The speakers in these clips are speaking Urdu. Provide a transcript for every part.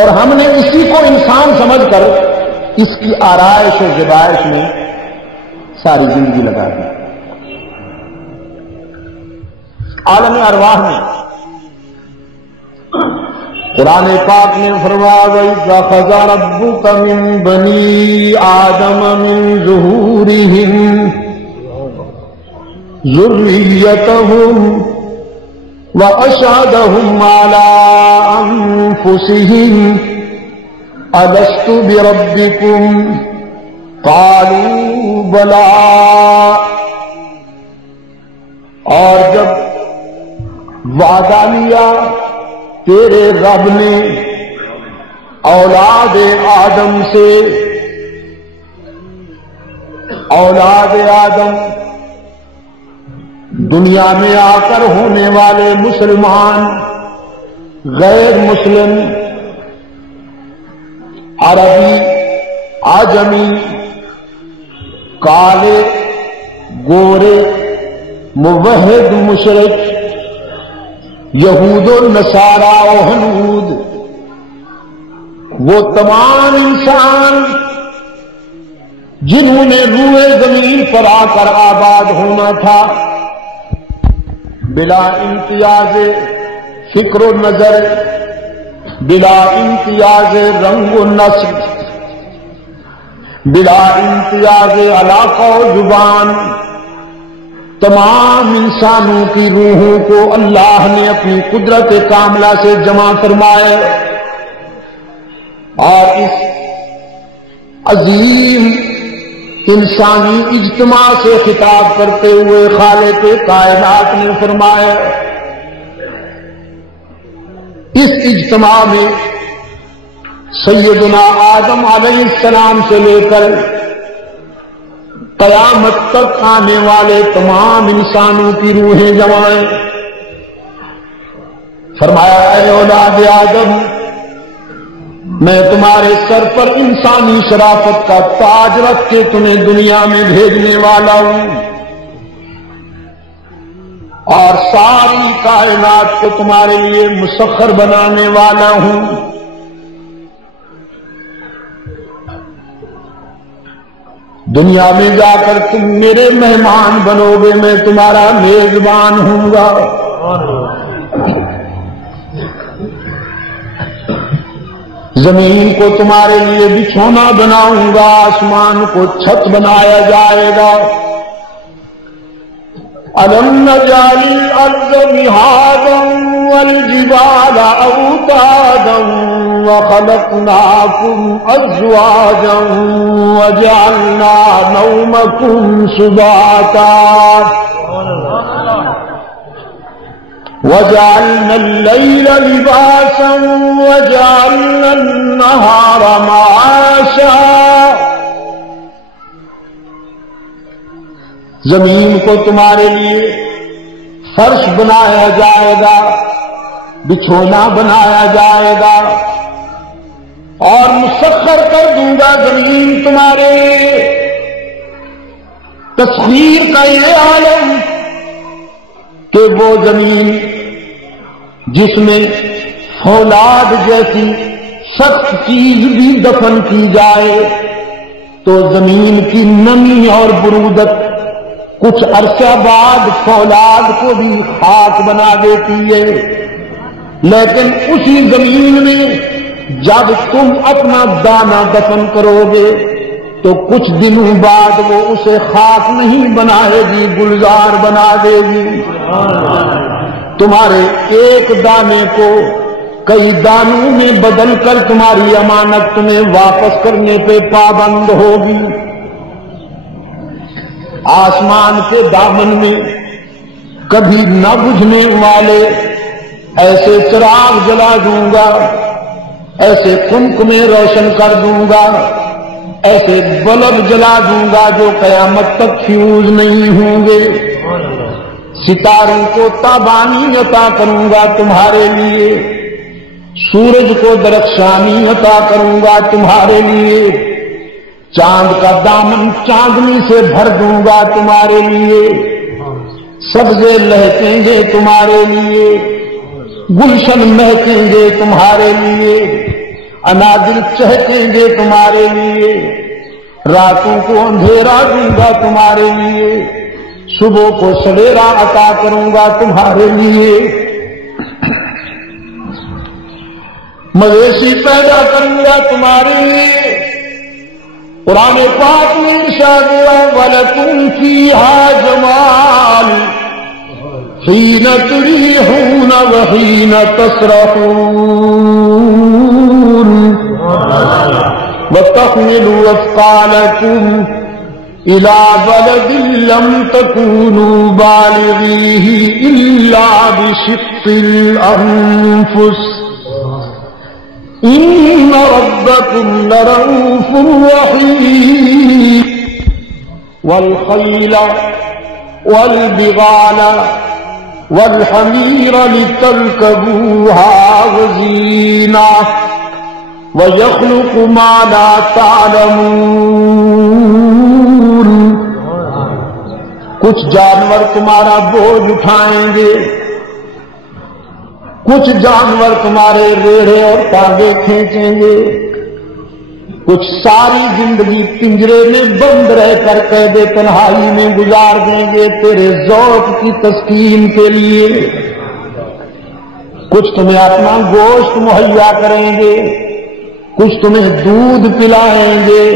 اور ہم نے اسی کو انسان سمجھ کر اس کی آرائش و زبائش میں ساری زندگی لگا دی۔ عالم ارواح میں قرآن پاک نے فرمایا وَإِذْ أَخَذَ رَبُّكَ مِن بَنِي آدَمَ مِن ظُهُورِهِمْ ذُرِّيَّتَهُمْ وَأَشْهَدَهُمْ عَلَىٰ أَنفُسِهِمْ أَلَسْتُ بِرَبِّكُمْ قَالُوا بَلَىٰ۔ اور جب وعدہ لیا تیرے رب نے اولاد آدم سے، اولاد آدم دنیا میں آ کر ہونے والے مسلمان، غیر مسلم، عربی، عجمی، کالے، گورے، موحد، مشرک، یہود و نصارا و ہنود، وہ تمام انسان جنہوں نے روئے زمین پر آ کر آباد ہونا تھا، بلا امتیاز فکر و نظر، بلا امتیاز رنگ و نسل، بلا امتیاز علاقہ و زبان، تمام انسانوں کی روحوں کو اللہ نے اپنی قدرت کاملہ سے جمع فرمائے اور اس عظیم انسانی اجتماع سے خطاب کرتے ہوئے خالق کائنات نے فرمایا، اس اجتماع میں سیدنا آدم علیہ السلام سے لے کر قیامت تک آنے والے تمام انسانوں کی روحیں جمع ہیں۔ فرمایا اے اولاد آدم، میں تمہارے سر پر انسانی شرافت کا تاج رکھ کے تمہیں دنیا میں بھیجنے والا ہوں اور ساری کائنات کو تمہارے لیے مسخر بنانے والا ہوں۔ دنیا میں جا کر تم میرے مہمان بنو گے، میں تمہارا میزبان ہوں گا۔ زمین کو تمہارے لیے بچھونا بناؤں گا، آسمان کو چھت بنایا جائے گا۔ أَلَمْ نَجْعَلِ الْأَرْضَ مِهَادًا وَالْجِبَالَ أَوْتَادًا وَخَلَقْنَاكُمْ أَزْوَاجًا وَجَعَلْنَا نَوْمَكُمْ سُبَاتًا وَجَعَلْنَا اللَّيْلَ لِبَاسًا وَجَعَلْنَا النَّهَارَ مَعَاشًا۔ زمین کو تمہارے لیے فرش بنایا جائے گا، بچھونا بنایا جائے گا اور مسخر کر دوں گا زمین تمہارے۔ تسخیر کا یہ عالم کہ وہ زمین جس میں فولاد جیسی سخت چیز بھی دفن کی جائے تو زمین کی نمی اور برودت کچھ عرصہ بعد فولاد کو بھی خاک بنا دیتی ہے، لیکن اسی زمین میں جب تم اپنا دانہ دفن کرو گے تو کچھ دنوں بعد وہ اسے خاک نہیں بنائے گی، گلزار بنا دے گی۔ تمہارے ایک دانے کو کئی دانوں میں بدل کر تمہاری امانت تمہیں واپس کرنے پہ پابند ہوگی۔ آسمان کے دامن میں کبھی نہ بجھنے والے ایسے چراغ جلا دوں گا، ایسے کمکمیں روشن کر دوں گا، ایسے بلب جلا دوں گا جو قیامت تک فیوز نہیں ہوں گے۔ ستاروں کو تابانی عطا کروں گا تمہارے لیے، سورج کو درخشانی عطا کروں گا تمہارے لیے، چاند کا دامن چاندنی سے بھر دوں گا تمہارے لیے، سبزے لہکیں گے تمہارے لیے، گلشن مہکیں گے تمہارے لیے، انادل چہکیں گے تمہارے لیے، راتوں کو اندھیرا دوں گا تمہارے لیے، صبح کو سویرا عطا کروں گا تمہارے لیے، مویشی پیدا کروں گا تمہارے لیے۔ قرآن پاک میں ارشاد ہوا وَلَكُمْ فِيهَا جَمَالٌ حِينَ تُرِيحُونَ وَحِينَ تَسْرَحُونَ وَتَحْمِلُوا أَثْقَالَكُمْ إِلَى بَلَدٍ لَّمْ تَكُونُوا بَالِغِيهِ إِلَّا بِشِقِّ الْأَنفُسِ إِنَّ رَبَّكُمْ لَرَءُوفٌ رَحِيمٌ وَالْخَيْلَ وَالْبِغَالَ وَالْحَمِيرَ لِتَرْكَبُوهَا وَزِينَةً وَيَخْلُقُ مَا لَا تَعْلَمُونَ۔ کچھ جانور تمہارا بوجھ اٹھائیں گے، کچھ جانور تمہارے ریڑھے اور ٹانگے کھینچیں گے، کچھ ساری زندگی پنجرے میں بند رہ کر قید تنہائی میں گزار دیں گے تیرے ذوق کی تسکین کے لیے، کچھ تمہیں اپنا گوشت مہیا کریں گے، کچھ تمہیں دودھ پلائیں گے۔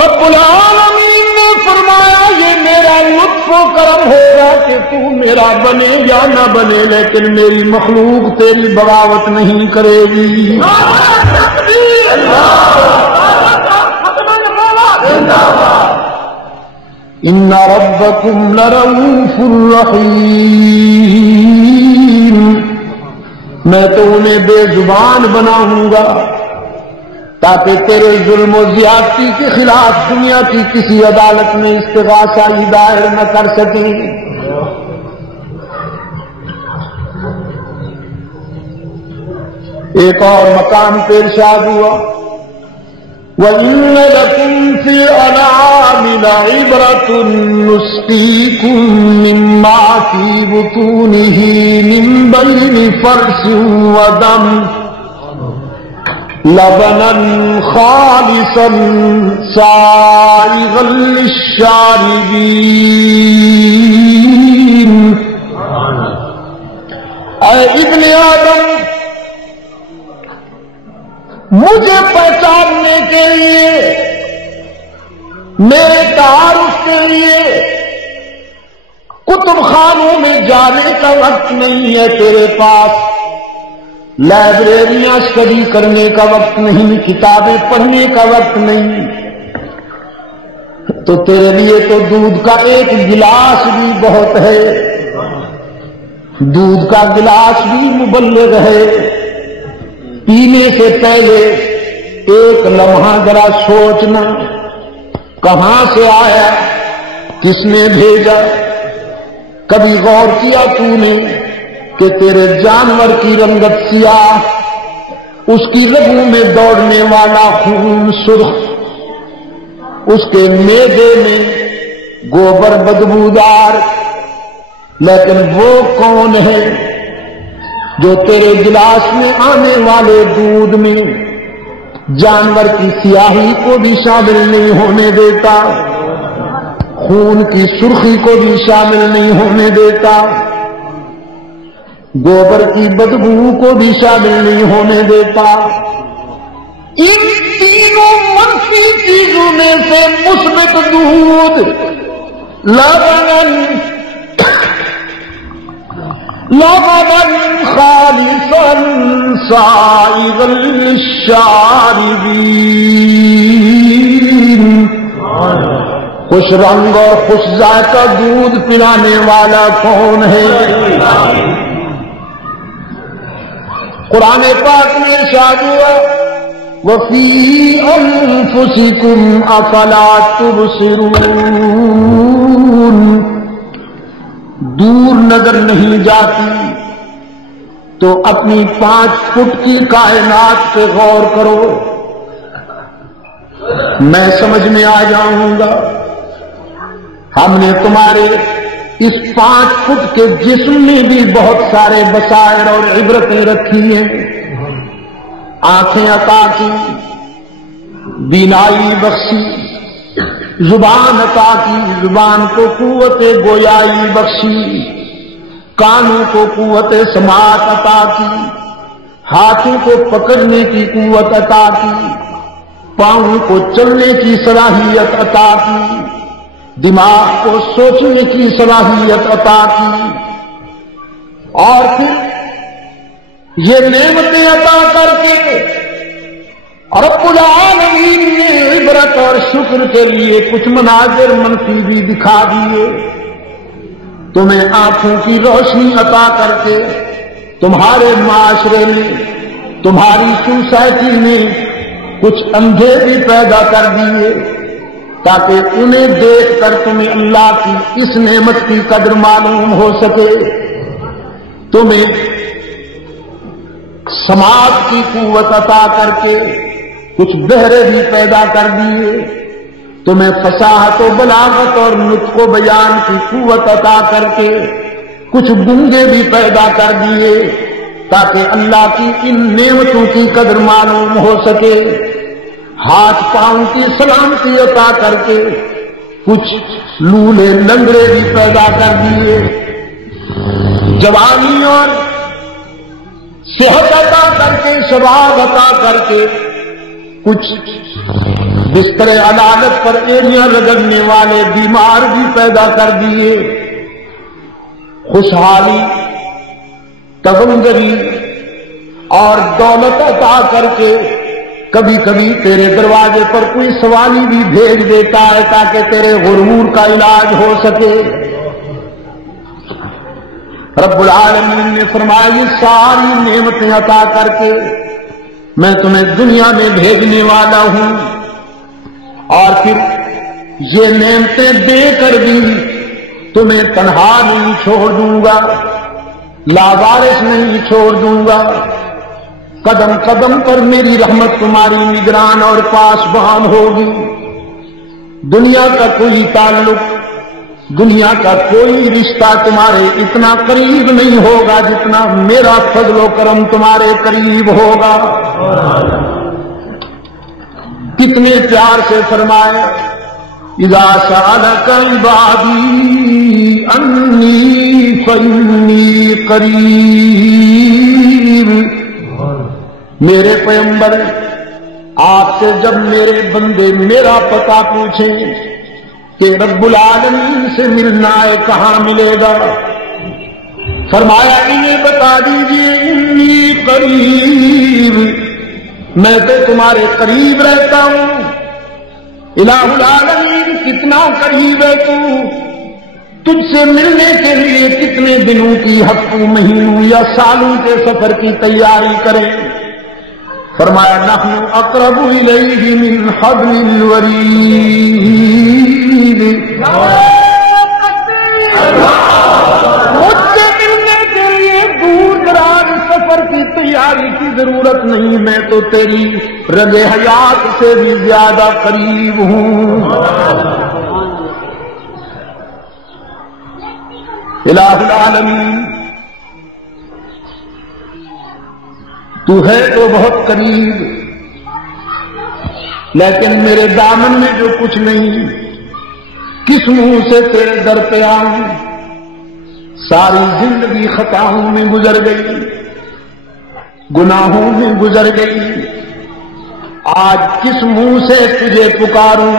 رب العالمین نے فرمایا یہ میرا لطف و کرم ہوگا کہ تو میرا بنے یا نہ بنے، لیکن میری مخلوق تیری بغاوت نہیں کرے گی۔ ان ربکم لرؤوف رحیم، میں تو انہیں بے زبان بناؤں گا تاکہ تیرے ظلم و زیادتی کے خلاف دنیا کی کسی عدالت میں استغاثہ دائر نہ کر سکیں۔ ایک اور مقام پہ ارشاد ہوا وَإِنَّ لَكُمْ فِي الْأَنْعَامِ لَعِبْرَةً نُسْقِيكُم مِّمَّا فِي بُطُونِهِ مِن بَيْنِ فَرْثٍ وَدَمٍ لَبَنًا خَالِصًا سَائِغًا لِّلشَّارِبِينَ۔ اے ابن آدم، مجھے پہچاننے کے لیے، میرے تعارف کے لیے کتب خانوں میں جانے کا وقت نہیں ہے تیرے پاس، لائبریریاں اسٹڈی کرنے کا وقت نہیں، کتابیں پڑھنے کا وقت نہیں، تو تیرے لیے تو دودھ کا ایک گلاس بھی بہت ہے، دودھ کا گلاس بھی مبلغ ہے۔ پینے سے پہلے ایک لمحہ ذرا سوچنا، کہاں سے آیا، کس نے بھیجا؟ کبھی غور کیا تو نے کہ تیرے جانور کی رنگت سیاہ، اس کی رگوں میں دوڑنے والا خون سرخ، اس کے معدے میں گوبر بدبودار، لیکن وہ کون ہے جو تیرے گلاس میں آنے والے دودھ میں جانور کی سیاہی کو بھی شامل نہیں ہونے دیتا، خون کی سرخی کو بھی شامل نہیں ہونے دیتا، گوبر کی بدبو کو بھی شامل نہیں ہونے دیتا؟ ان تینوں منفی چیزوں میں سے مثبت دودھ لبنًا خالصًا سائغًا للشاربین، خوش رنگ اور خوش ذائقہ دودھ پلانے والا کون ہے؟ قرآن پاک میں ارشاد ہوا وَفِي أَنفُسِكُمْ أَفَلَا تُبْصِرُونَ، دور نظر نہیں جاتی تو اپنی 5 فٹ کی کائنات پہ غور کرو، میں سمجھ میں آ جاؤں گا۔ ہم نے تمہارے اس 5 فٹ کے جسم میں بھی بہت سارے بصائر اور عبرتیں رکھی ہیں، آنکھیں عطا کی، بینائی بخشی، زبان عطا کی، زبان کو قوت گویائی بخشی، کانوں کو قوت سماعت عطا کی، ہاتھوں کو پکڑنے کی قوت عطا کی، پاؤں کو چلنے کی صلاحیت عطا کی، دماغ کو سوچنے کی صلاحیت عطا کی، اور پھر یہ نعمتیں عطا کر کے رب العالمین نے عبرت اور شکر کے لیے کچھ مناظر منفی بھی دکھا دیے۔ تمہیں آنکھوں کی روشنی عطا کر کے تمہارے معاشرے میں، تمہاری سوسائٹی میں کچھ اندھے بھی پیدا کر دیے، تاکہ انہیں دیکھ کر تمہیں اللہ کی اس نعمت کی قدر معلوم ہو سکے۔ تمہیں سماعت کی قوت عطا کر کے کچھ بہرے بھی پیدا کر دیے، تمہیں فصاحت و بلاغت اور نطق و بیان کی قوت عطا کر کے کچھ گونگے بھی پیدا کر دیے، تاکہ اللہ کی ان نعمتوں کی قدر معلوم ہو سکے۔ ہاتھ پاؤں کی سلامتی عطا کر کے کچھ لولے لنگڑے بھی پیدا کر دیے، جوانی اور صحت عطا کر کے، شباب عطا کر کے کچھ بستر عدالت پر ایڑیاں رگڑنے والے بیمار بھی پیدا کر دیے، خوشحالی، تغمگری اور دولت عطا کر کے کبھی کبھی تیرے دروازے پر کوئی سوالی بھی بھیج دیتا ہے تاکہ تیرے غرور کا علاج ہو سکے۔ رب العالمین نے فرمایا یہ ساری نعمتیں عطا کر کے میں تمہیں دنیا میں بھیجنے والا ہوں، اور پھر یہ نعمتیں دے کر بھی تمہیں تنہا نہیں چھوڑ دوں گا، لاوارث نہیں چھوڑ دوں گا۔ قدم قدم پر میری رحمت تمہاری نگران اور پاسبان ہوگی۔ دنیا کا کوئی تعلق، دنیا کا کوئی رشتہ تمہارے اتنا قریب نہیں ہوگا جتنا میرا فضل و کرم تمہارے قریب ہوگا۔ کتنے پیار سے فرمایا اذا سألك عبادی انی فانی قریب۔ میرے پیغمبر آپ سے جب میرے بندے میرا پتہ پوچھیں کہ رب العالمین سے ملنا ہے کہاں ملے گا، فرمایا انہیں بتا دیجئے انی قریب، میں تو تمہارے قریب رہتا ہوں۔ الہ العالمین کتنا قریب ہے تو، تجھ سے ملنے کے لیے کتنے دنوں کی، ہفتوں، مہینوں یا سالوں کے سفر کی تیاری کریں۔ فرمایا نحن اقرب الیہ من حبل الورید۔ مجھ سے ملنے کے لیے دور دراز سفر کی تیاری کی ضرورت نہیں، میں تو تیری رگ حیات سے بھی زیادہ قریب ہوں۔ الہ العالمین تو ہے تو بہت قریب، لیکن میرے دامن میں جو کچھ نہیں، کس منہ سے تیرے در پہ آؤں؟ ساری زندگی خطاؤں میں گزر گئی، گناہوں میں گزر گئی، آج کس منہ سے تجھے پکاروں؟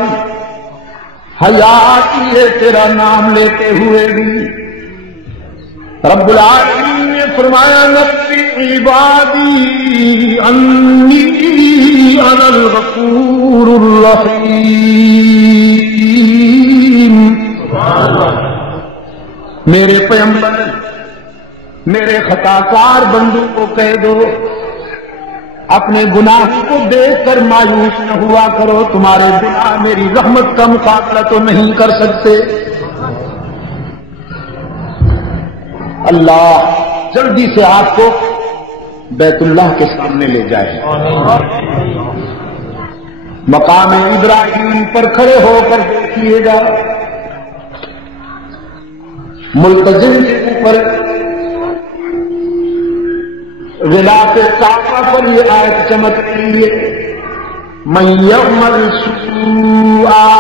حیا آتی ہے تیرا نام لیتے ہوئے بھی۔ رب العالمین نے فرمایا نبی عبادی انی انا الغفور الرحیم۔ میرے پیغمبر میرے خطا کار بندوں کو کہہ دو اپنے گناہ کو دیکھ کر مایوس نہ ہوا کرو، تمہارے گناہ میری رحمت کا مقابلہ تو نہیں کر سکتے۔ اللہ جلدی سے آپ کو بیت اللہ کے سامنے لے جائے، مقام ابراہیم پر کھڑے ہو کر دیکھیے گا، ملتزم کے اوپر غلاف صافہ پر یہ آیت چمک رہی ہے، من یعمل سوءا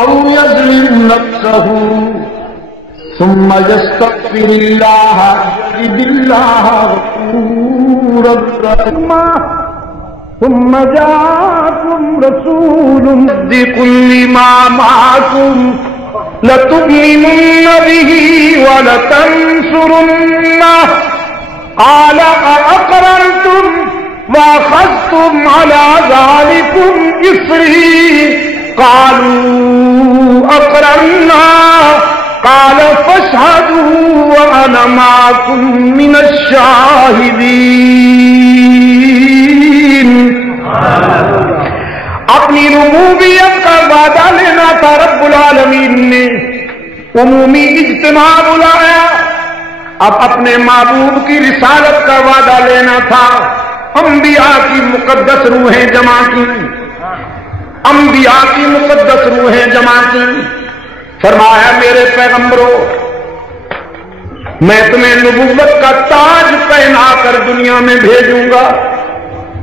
او یظلم نفسہ ثم یستغفر اللہ یجد اللہ غفورا رحیما ثم جاءکم رسول مصدق لما معکم لتؤمنن به ولتنصرنه قال أأقررتم وأخذتم على ذلكم إصري قالوا أقررنا قال فاشهدوا وأنا معكم من الشاهدين. اپنی ربوبیت کا وعدہ لینا تھا رب العالمین نے، عمومی اجتماع بلایا. اب اپنے محبوب کی رسالت کا وعدہ لینا تھا، انبیاء کی مقدس روحیں جمع کی، انبیاء کی مقدس روحیں جمع کی. فرمایا میرے پیغمبروں، میں تمہیں نبوت کا تاج پہنا کر دنیا میں بھیجوں گا.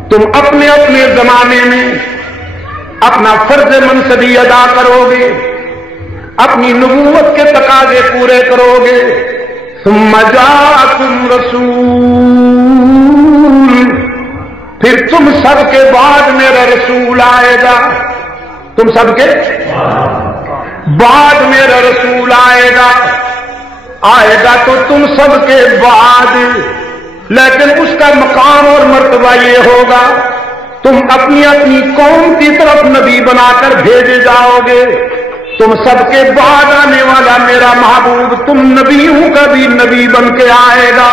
تم اپنے اپنے زمانے میں اپنا فرض منصبی ادا کرو گے، اپنی نبوت کے تقاضے پورے کرو گے. ثم جاءکم رسول، پھر تم سب کے بعد میرا رسول آئے گا. تم سب کے بعد میرا رسول آئے گا تو تم سب کے بعد، لیکن اس کا مقام اور مرتبہ یہ ہوگا تم اپنی اپنی قوم کی طرف نبی بنا کر بھیجے جاؤ گے. تم سب کے بعد آنے والا میرا محبوب تم نبیوں کا بھی نبی بن کے آئے گا.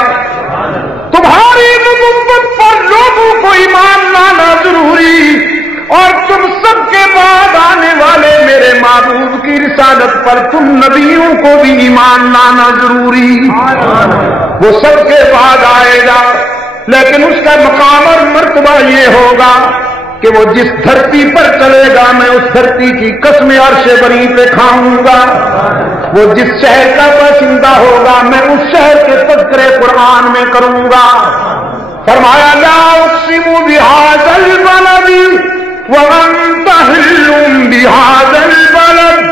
تمہاری نبوت پر لوگوں کو ایمان لانا ضروری، اور تم سب کے بعد آنے والے میرے محبوب کی رسالت پر تم نبیوں کو بھی ایمان لانا ضروری. وہ سب کے بعد آئے گا، لیکن اس کا مقام اور مرتبہ یہ ہوگا کہ وہ جس دھرتی پر چلے گا میں اس دھرتی کی قسم عرش بری پہ کھاؤں گا. وہ جس شہر کا باشندہ ہوگا میں اس شہر کے تذکرے قرآن میں کروں گا. فرمایا لا اقسم بہذا البلد وانت حل بہذا البلد.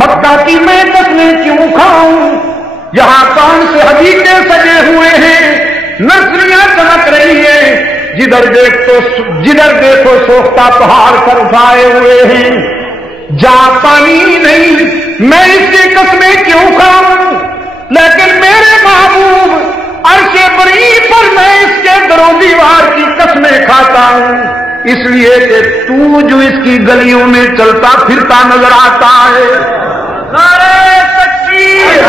مکہ کی میں قسمیں کیوں کھاؤں؟ یہاں کون سے حدیقے سجے ہوئے ہیں، نرسریاں چمک رہی ہیں، جدھر دیکھو سوختہ پہاڑ پر اٹھائے ہوئے ہیں، جہاں پانی نہیں. میں اس کی قسمیں کیوں کھاؤں؟ لیکن میرے محبوب عرش بری پر میں اس کے در و دیوار کی قسمیں کھاتا ہوں، اس لیے کہ تو جو اس کی گلیوں میں چلتا پھرتا نظر آتا ہے. نعرہ تکبیر،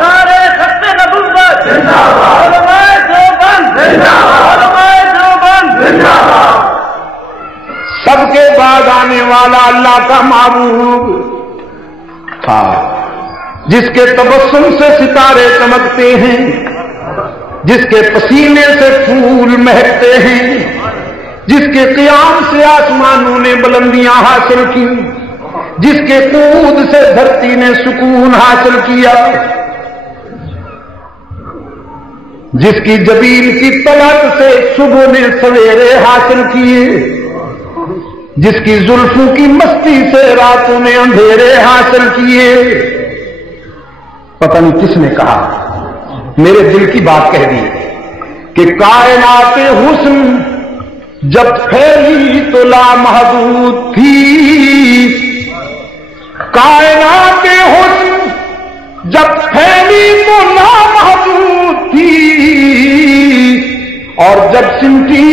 نعرہ خط نبوت، علماء دیوبند زندہ باد، علماء دیوبند زندہ باد. سب کے بعد آنے والا اللہ کا محبوب، جس کے تبسم سے ستارے چمکتے ہیں، جس کے پسینے سے پھول مہکتے ہیں، جس کے قیام سے آسمانوں نے بلندیاں حاصل کی، جس کے کود سے دھرتی نے سکون حاصل کیا، جس کی جبین کی طلعت سے صبح نے سویرے حاصل کیے، جس کی زلفوں کی مستی سے راتوں نے اندھیرے حاصل کیے. پتہ نہیں کس نے کہا، میرے دل کی بات کہہ دی کہ کائنات حسن جب پھیلی تو لامحدود تھی. کائنات حسن جب پھیلی تو لامحدود تھی، اور جب سمٹی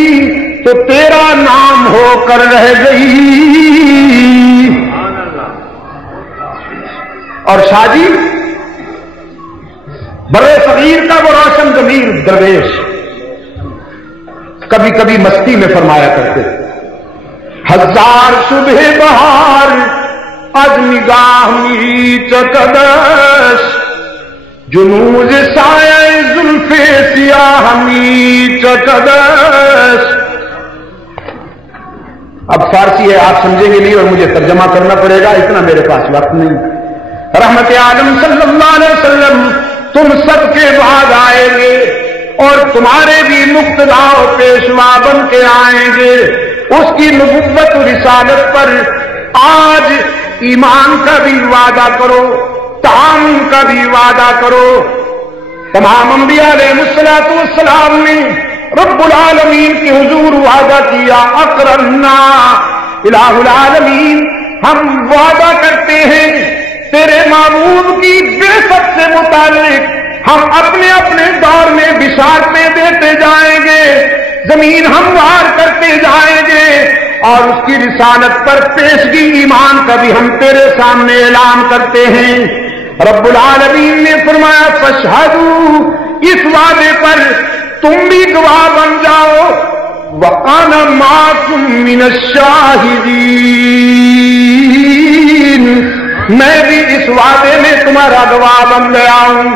تو تیرا نام ہو کر رہ گئی. اور شاہ جی برے صغیر کا وہ روشن ضمیر درویش کبھی کبھی مستی میں فرمایا کرتے، ہزار صبح بہار از نگاہ می چکدش، جنوز سایہ زلف سیاہ می چکدش. اب فارسی ہے، آپ سمجھیں گے نہیں اور مجھے ترجمہ کرنا پڑے گا، اتنا میرے پاس وقت نہیں. رحمت عالم صلی اللہ علیہ وسلم تم سب کے بعد آئیں گے اور تمہارے بھی مقتدا و پیشوا بن کے آئیں گے. اس کی نبوت و رسالت پر آج ایمان کا بھی وعدہ کرو، تعاون کا بھی وعدہ کرو. تمام انبیاء علیہ الصلوۃ والسلام نے رب العالمین کے حضور وعدہ کیا، اقررنا الہ العالمین، ہم وعدہ کرتے ہیں تیرے معبود کی بعثت سے متعلق ہم اپنے اپنے دور میں بشارتیں دیتے جائیں گے، زمین ہموار کرتے جائیں گے، اور اس کی رسالت پر پیشگی ایمان کا بھی ہم تیرے سامنے اعلان کرتے ہیں. رب العالمین نے فرمایا فاشہدوا، اس وعدے پر تم بھی گواہ بن جاؤ، وَأَنَا مَعَكُم مِّنَ الشَّاهِدِينَ، میں بھی اس وعدے میں تمہارا گواہ بن گیا ہوں.